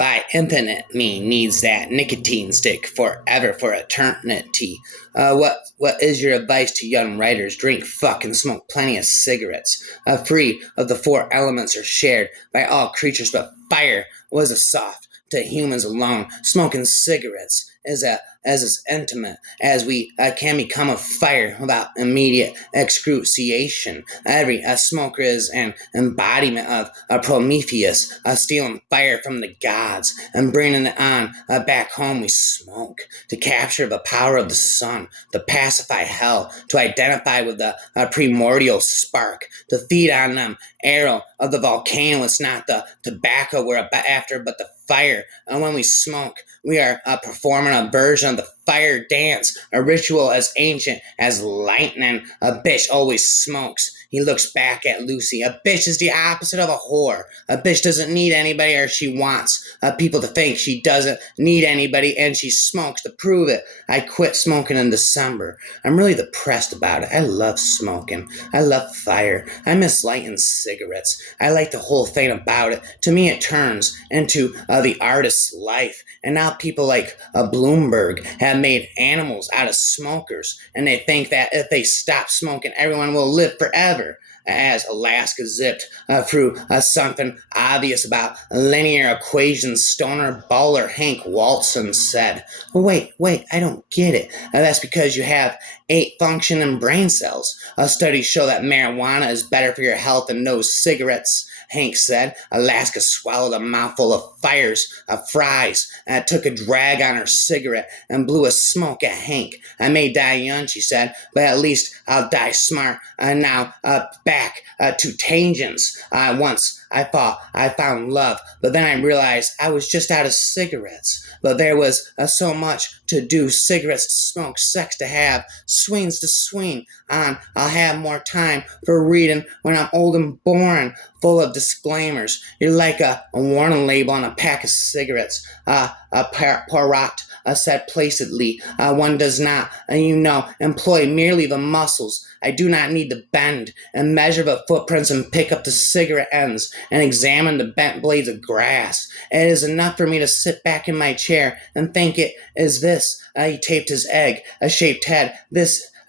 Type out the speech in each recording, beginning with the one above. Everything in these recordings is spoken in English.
By infinite me needs that nicotine stick forever for eternity. What is your advice to young writers? Drink, fuck, and smoke plenty of cigarettes. Free of the four elements are shared by all creatures, but fire was a soft to humans alone. Smoking cigarettes is as intimate as we can become a fire without immediate excruciation. Every smoker is an embodiment of Prometheus, stealing fire from the gods and bringing it on back home. We smoke to capture the power of the sun, to pacify hell, to identify with the primordial spark, to feed on them arrow of the volcano. It's not the tobacco we're after, but the fire. And when we smoke, we are performing a version of the fire dance, a ritual as ancient as lightning. A bitch always smokes. He looks back at Lucy. A bitch is the opposite of a whore. A bitch doesn't need anybody, or she wants people to think she doesn't need anybody, and she smokes to prove it. I quit smoking in December. I'm really depressed about it. I love smoking. I love fire. I miss lighting cigarettes. I like the whole thing about it. To me, it turns into the artist's life. And now people like Bloomberg have made animals out of smokers, and they think that if they stop smoking, everyone will live forever. As Alaska zipped through something obvious about linear equations, stoner baller Hank Walton said, wait, I don't get it. That's because you have 8 functioning brain cells. Studies show that marijuana is better for your health than those cigarettes. Hank said. Alaska swallowed a mouthful of fries, took a drag on her cigarette, and blew a smoke at Hank. I may die young, she said, but at least I'll die smart. Now, back to tangents. Once I thought I found love, but then I realized I was just out of cigarettes. But there was so much to do: cigarettes to smoke, sex to have, swings to swing on. I'll have more time for reading when I'm old and boring, full of disclaimers. You're like a warning label on a pack of cigarettes. Porat said placidly. One does not, employ merely the muscles. I do not need to bend and measure the footprints and pick up the cigarette ends and examine the bent blades of grass. It is enough for me to sit back in my chair and think it is this. He taped his egg-shaped head.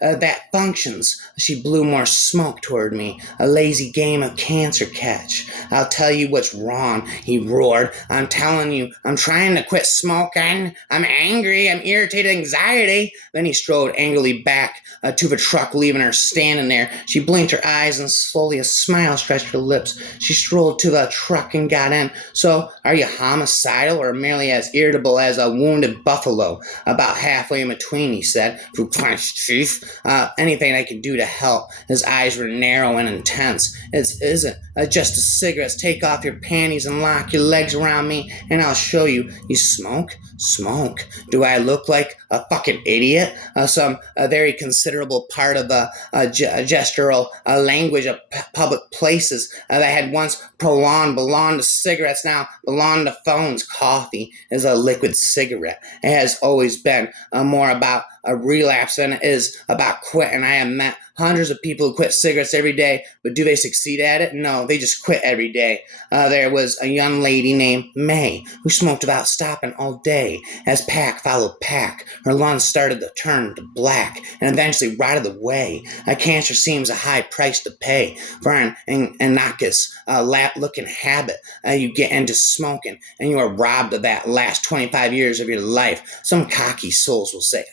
That functions. She blew more smoke toward me. A lazy game of cancer catch. I'll tell you what's wrong, he roared. I'm telling you, I'm trying to quit smoking. I'm angry. I'm irritated. Anxiety. Then he strode angrily back to the truck, leaving her standing there. She blinked her eyes and slowly a smile stretched her lips. She strolled to the truck and got in. So, are you homicidal or merely as irritable as a wounded buffalo? About halfway in between, he said, through clenched teeth. Anything I can do to help. His eyes were narrow and intense. It isn't just the cigarettes. Take off your panties and lock your legs around me, and I'll show you. You smoke? Smoke. Do I look like a fucking idiot? Some very considerable part of the gestural language of public places that had once belonged to cigarettes now belong to phones. Coffee is a liquid cigarette. It has always been more about a relapse than it is about quitting. I have met hundreds of people who quit cigarettes every day, but do they succeed at it? No, they just quit every day. There was a young lady named May who smoked without stopping all day. As pack followed pack, her lungs started to turn to black and eventually rotted away. Cancer seems a high price to pay for an innocuous, lap-looking habit. You get into smoking and you are robbed of that last 25 years of your life. Some cocky souls will say,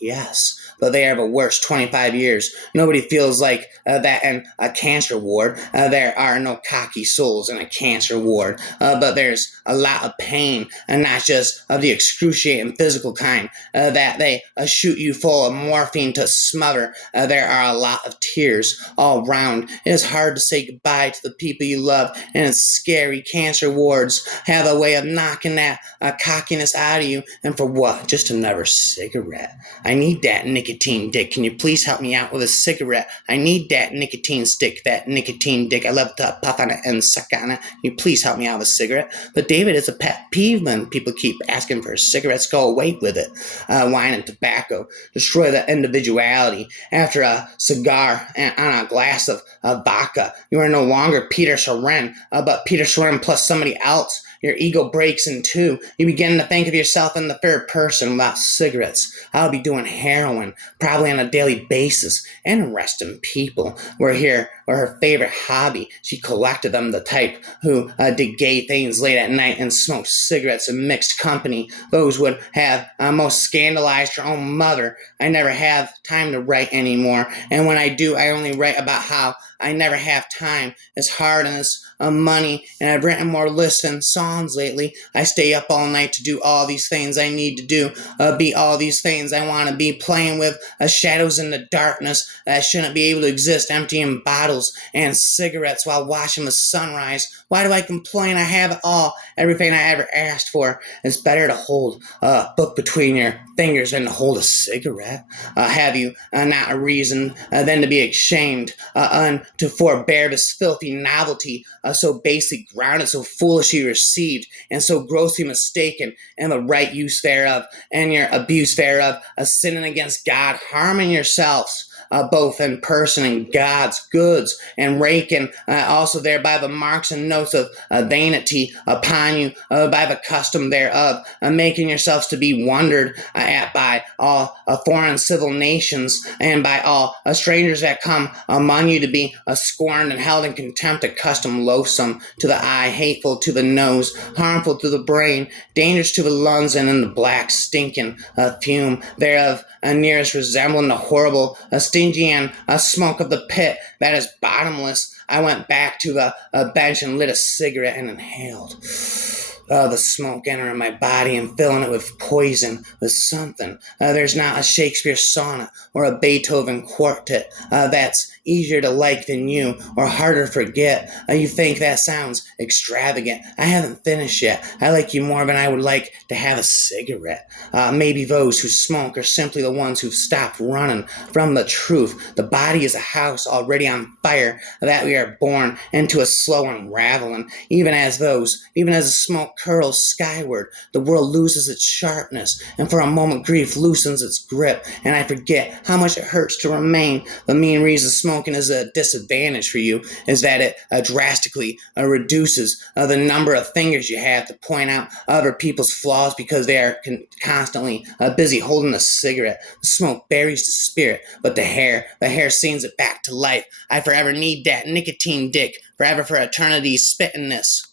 yes, but they have a worse 25 years. Nobody feels like that in a cancer ward. There are no cocky souls in a cancer ward, but there's a lot of pain, and not just of the excruciating physical kind, that they shoot you full of morphine to smother. There are a lot of tears all round. It is hard to say goodbye to the people you love, and it's scary. Cancer wards have a way of knocking that cockiness out of you, and for what? Just another cigarette. I need that nicotine dick. Can you please help me out with a cigarette? I need that nicotine stick, that nicotine dick. I love to puff on it and suck on it. Can you please help me out with a cigarette? But David, it's a pet peeve when people keep asking for cigarettes. Go away with it. Wine and tobacco destroy the individuality. After a cigar and on a glass of vodka, you are no longer Peter Soren, but Peter Soren plus somebody else. Your ego breaks in two. You begin to think of yourself in the third person without cigarettes. I'll be doing heroin, probably on a daily basis, and arresting people. We're here, or her favorite hobby. She collected them, the type who did gay things late at night and smoked cigarettes in mixed company. Those would have most scandalized her own mother. I never have time to write anymore, and when I do, I only write about how I never have time. It's hard and it's money, and I've written more lists than songs lately. I stay up all night to do all these things I need to do, be all these things I want to be, playing with shadows in the darkness that shouldn't be able to exist, emptying bottles and cigarettes while watching the sunrise. Why do I complain? I have it all, everything I ever asked for. It's better to hold a book between your fingers than to hold a cigarette. Have you not a reason then to be ashamed and to forbear this filthy novelty, so basely grounded, so foolishly received, and so grossly mistaken, and the right use thereof, and your abuse thereof, sinning against God, harming yourselves, both in person and God's goods, and raking also thereby the marks and notes of vanity upon you, by the custom thereof, making yourselves to be wondered at by all foreign civil nations, and by all strangers that come among you, to be scorned and held in contempt, a custom loathsome to the eye, hateful to the nose, harmful to the brain, dangerous to the lungs, and in the black stinking fume thereof, nearest resembling the horrible stingy and smoke of the pit that is bottomless. I went back to the bench and lit a cigarette and inhaled the smoke entering my body and filling it with poison, with something. There's not a Shakespeare sonnet or a Beethoven quartet that's easier to like than you, or harder to forget. You think that sounds extravagant. I haven't finished yet. I like you more than I would like to have a cigarette. Maybe those who smoke are simply the ones who've stopped running from the truth. The body is a house already on fire that we are born into a slow unraveling. Even as the smoke curls skyward, the world loses its sharpness, and for a moment grief loosens its grip, and I forget how much it hurts to remain. The main reason smoking is a disadvantage for you is that it drastically reduces the number of fingers you have to point out other people's flaws, because they are constantly busy holding a cigarette. The smoke buries the spirit, but the hair sends it back to life. I forever need that nicotine dick, forever for eternity spitting this.